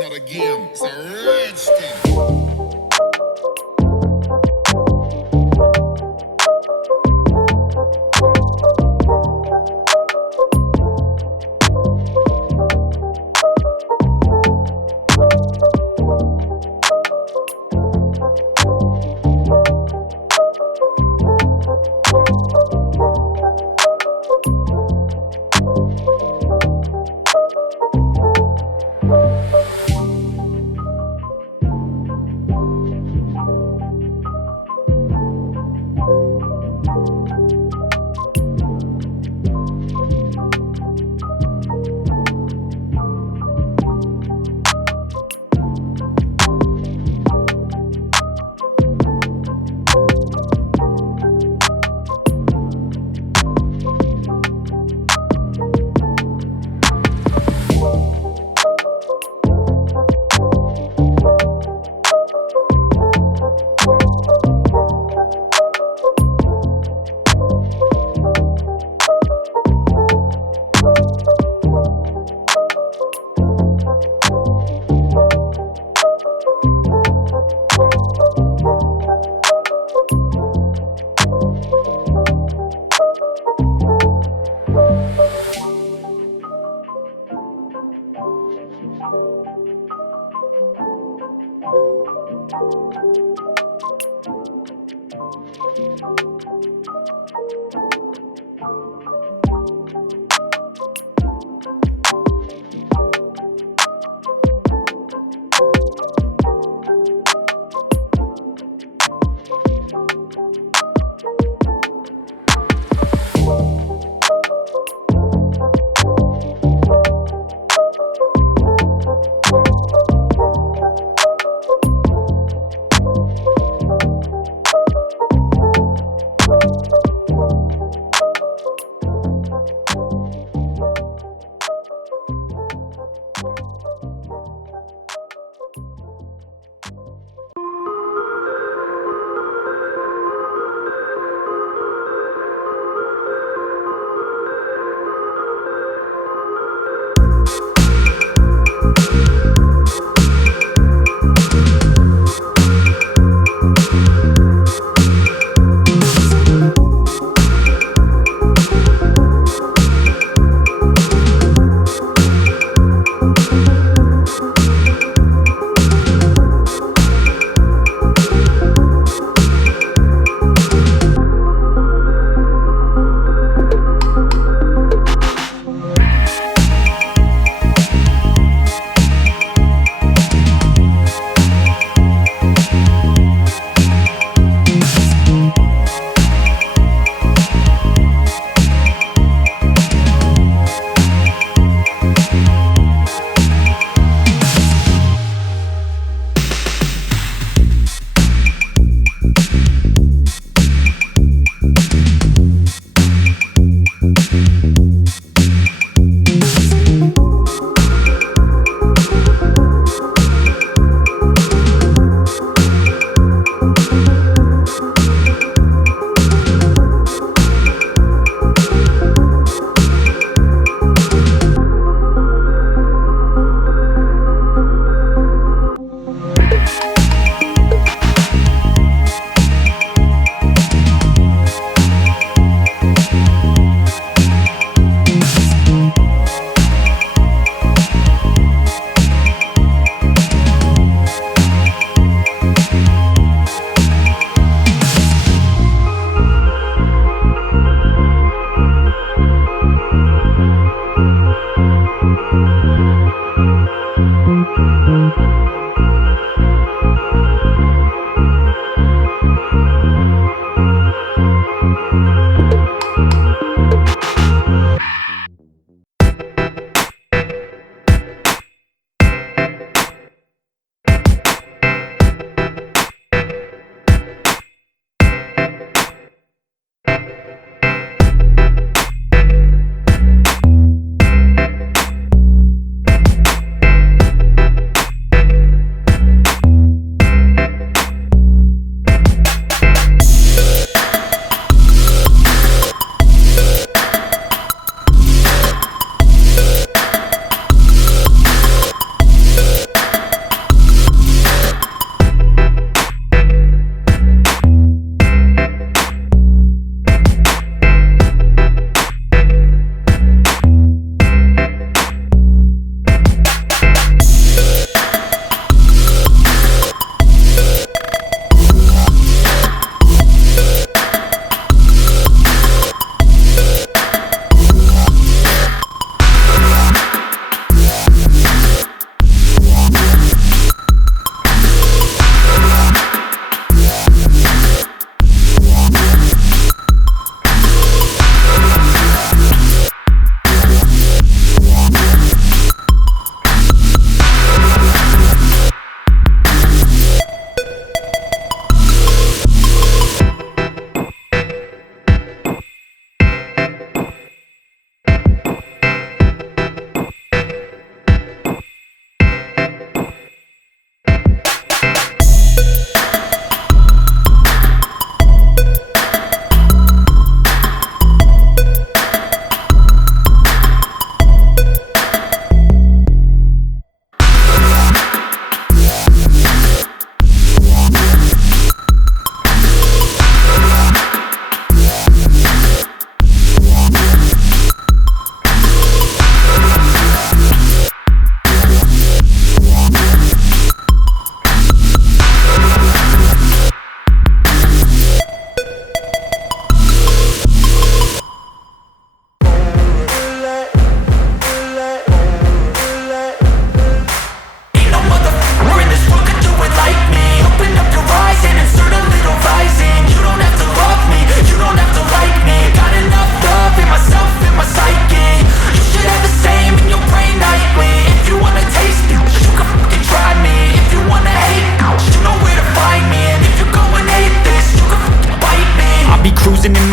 not a game, it's a rich thing.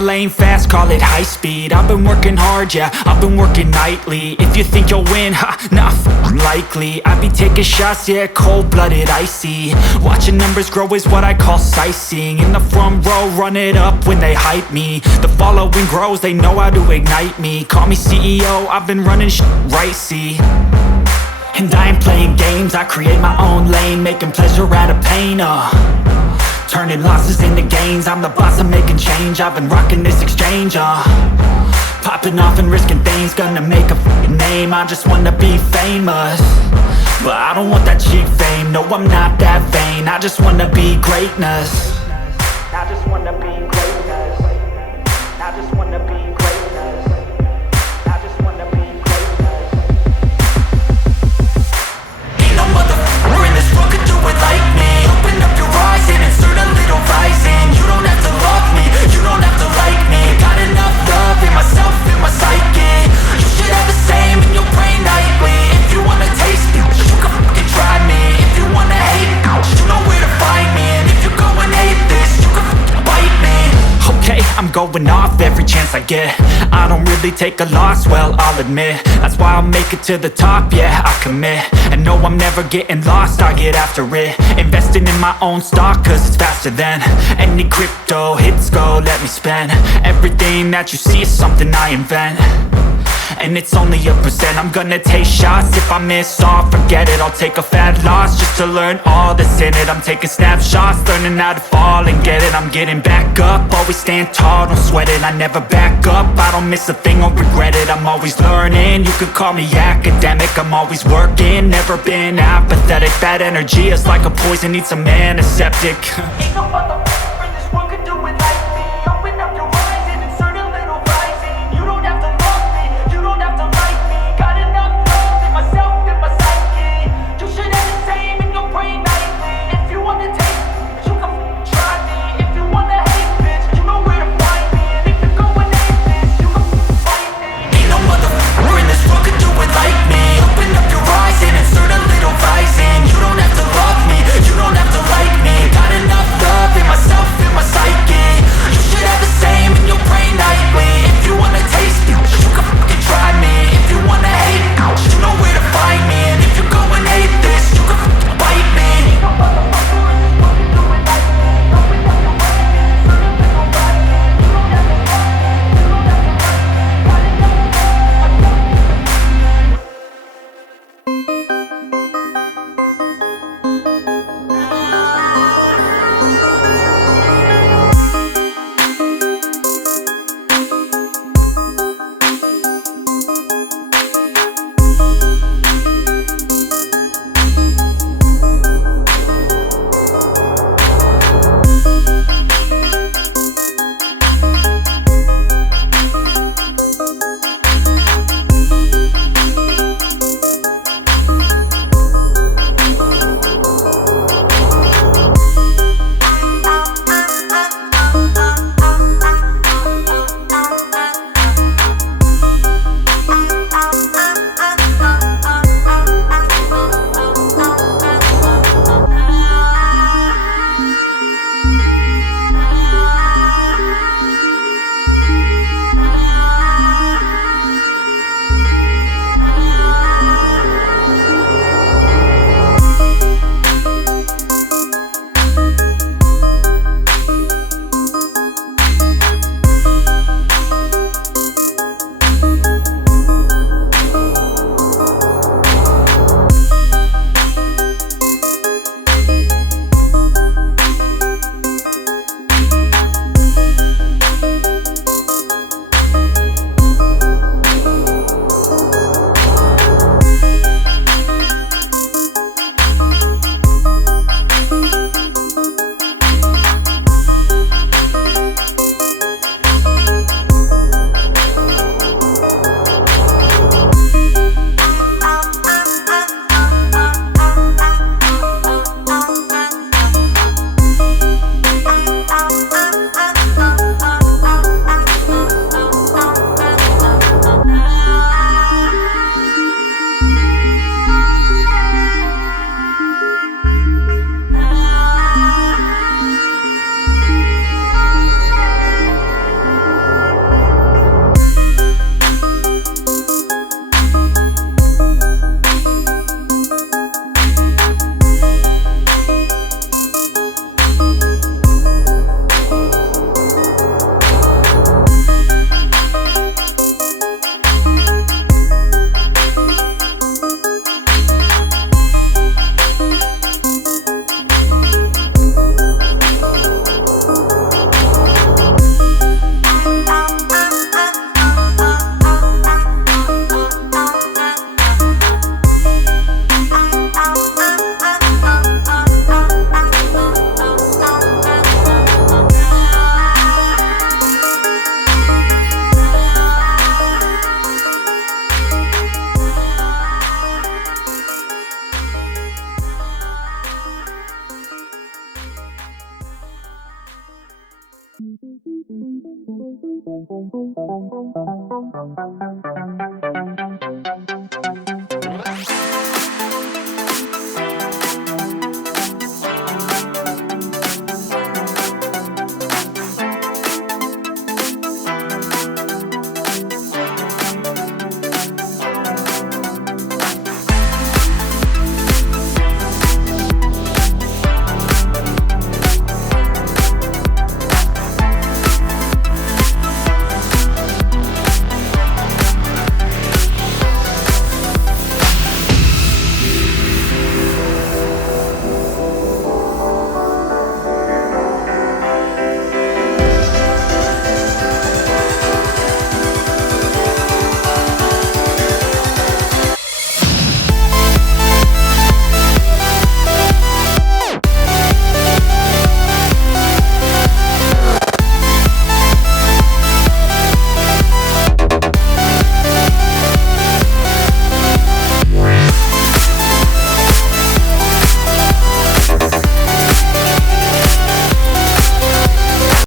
lane fast, call it high speed. I've been working hard, yeah, I've been working nightly. If you think you'll win, ha, not likely. I be taking shots, yeah, cold-blooded, icy. Watching numbers grow is what I call sightseeing. In the front row, run it up when they hype me. The following grows, they know how to ignite me. Call me CEO, I've been running right, see. And I ain't playing games, I create my own lane, making pleasure out of pain, turning losses into gains. I'm the boss, I'm making change. I've been rocking this exchange, popping off and risking things. Gonna make a name, I just wanna be famous. But I don't want that cheap fame, no, I'm not that vain. I just wanna be greatness. I just wanna be greatness. I just wanna be greatness. I just wanna be greatness. Ain't no motherfucker in this world could do it like me. Open up your eyes and insert a little rising. You don't have to love me, you don't have to like me. Got enough love in myself, in my psyche. You should have the same in your brain nightly. If you wanna taste me, you can fucking try me. If you wanna hate me, you know where to find me. And if you go and hate this, you can fucking bite me. Okay, I'm going off every chance I get. I don't really take a loss, well, I'll admit. That's why I'll make it to the top, yeah, I commit. And no, I'm never getting lost, I get after it. Investing in my own stock, cause it's faster than any crypto hits go, let me spend. Everything that you see is something I invent. And it's only a percent. I'm gonna take shots. If I miss all, forget it. I'll take a fat loss just to learn all that's in it. I'm taking snapshots, learning how to fall and get it. I'm getting back up, always stand tall, don't sweat it. I never back up, I don't miss a thing or regret it. I'm always learning, you could call me academic. I'm always working, never been apathetic. That energy is like a poison, needs some antiseptic. Ain't no